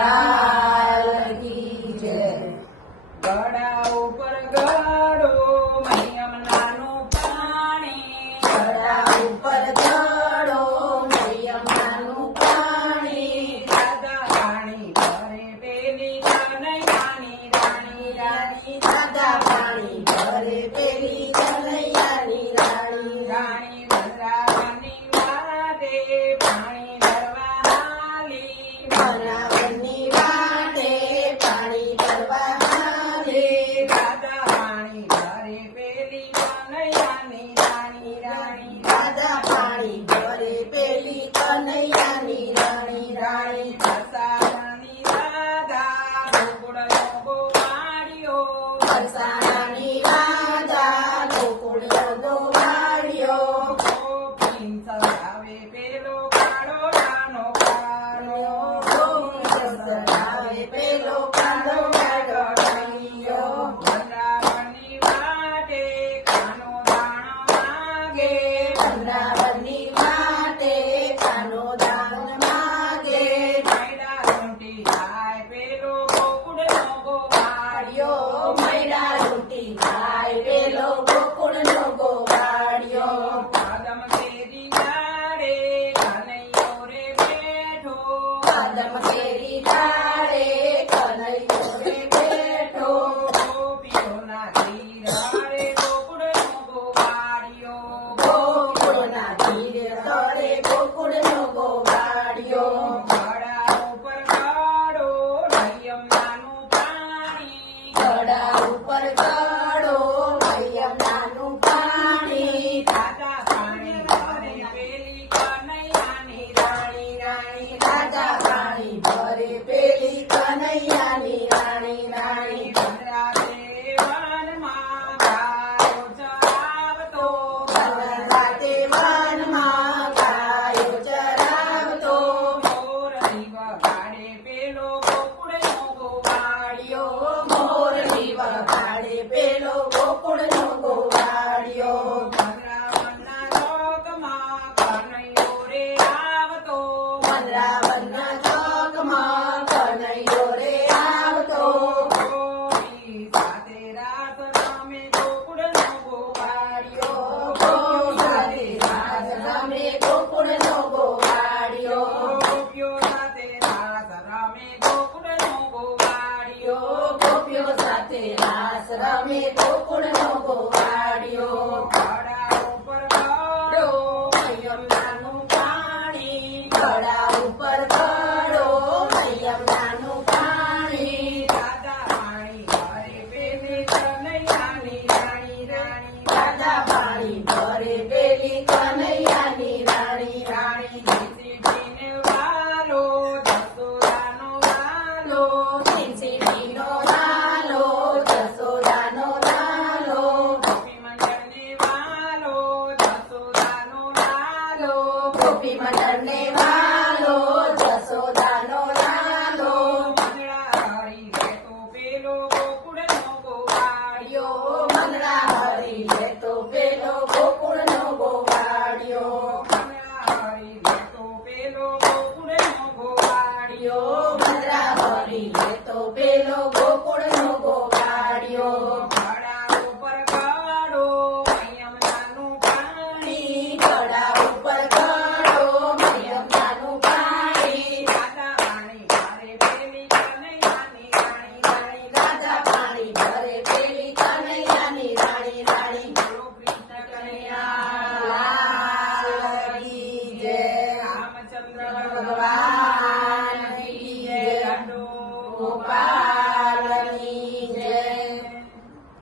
લાલ કી જય. ગળા ઉપર ગળો મૈયમ નાનું પાણી, ગળા ઉપર ગળો મૈયમ નાનું પાણી, દાદા પાણી ભરે પેલી કનૈયાની રાણી, રાણી દાદા પાણી ભરે પેલી કનૈયાની રાણી, રાણી વનરાવની વાટે પાણી ભરવા હાલી, બનાવની વાટે પાણી ભરવા હાલી, દાદા પાણી ભરે પેલી કનૈયાની રાણી, રાણી દાદા પાણી ભરે પેલી કનૈયાની રાણી, રાણી વરસાદની રાધા ગોકુળનો ગોવાળિયો, વરસાદની રાધા ગોકુળનો ગોવાળિયો, ગોપીન સરાવે પેલો કાળો નાનો કાળો, સરાવે પેલો કાળો કાળો કાળિયો, વનરાવની વાટે કાનો દાણો માગે, વનરાવની વાટે કાનો દાન માગે, મૈડા રૂંટી જાય પેલો ગોકુળનો ગોવાળિયો, મૈડા લૂંટી જાય પેલો ગોકુળનો ગોવાળિયો, કદમ કેરી ડાળે કનૈયો રે બેઠો, કદમ કેરી ડાળે કનૈયો રે બેઠો, ગોપીઓના ધીરાળે ગોકુળનો ગોવાળિયો, ગોકુળના ધીરે તળે ગોકુળનો ગોવાળિયો, ગળા ઉપર ગળો મૈયમ નાનું પાણી, ગળા ઉપર ગળો મૈયમ નાનું પાણી, દાદા પાણી ભરે પેલી કનૈયાની રાણી, રાણી રાજા પાણી ભરે પેલી કનૈયાની રાણી, રાણી વનરાતે વનમાં ગાયો ચરાવતો, રાતે વનમાં ગાયો ચરાવતો, મોરલી વગાડે પેલો ગોકુળનો ગોવાળિયો, મોરલી વગાડે પેલો ગોકુળનો ગોવાળિયો, વનરાવનના લોકમાં કનૈયો રે આવતો, વનરાવનના ચોકમાં કનૈયો રે આવતો, ગોપી સાથે રાત રમે ગોકુળનો ગોવાળિયો, ગોપીઓ સાથે રાસ રમે ગોકુળનો ગોવાળિયો, ગોપીઓ સાથે રાત રમે ગોકુળનો ગોવાળિયો, ગોપીઓ સાથે રાસ રમે ગોકુળનો ગોવાળિયો, ગળા ઉપર ગળો મૈયમ નાનું પાણી, ગળા ઉપર ગળો મૈયમ નાનું પાણી, દાદા પાણી ભરે પેલી કનૈયાની રાણી, રાણી દાદા પાણી ભરે પેલી કનૈયાની રાણી, રાણી જીસીટીને વાલો જસોદાનો વાલો, સિંસીટીનો લાલો, જસોદાનો લાલો, ગોપી મંડળને વાલો જસોદાનો લાલો, ગોપી મંડળને વાલો, જસોદાનો લાલો, મંગળા હરી લેતો પેલો ગોકુળનો ગોવાળિયો, મંગળા હરી લેતો પેલો ગોકુળનો ગોવાળિયો, મંગળા હરી લેતો પેલો ગોકુળનો ગોવાળિયો,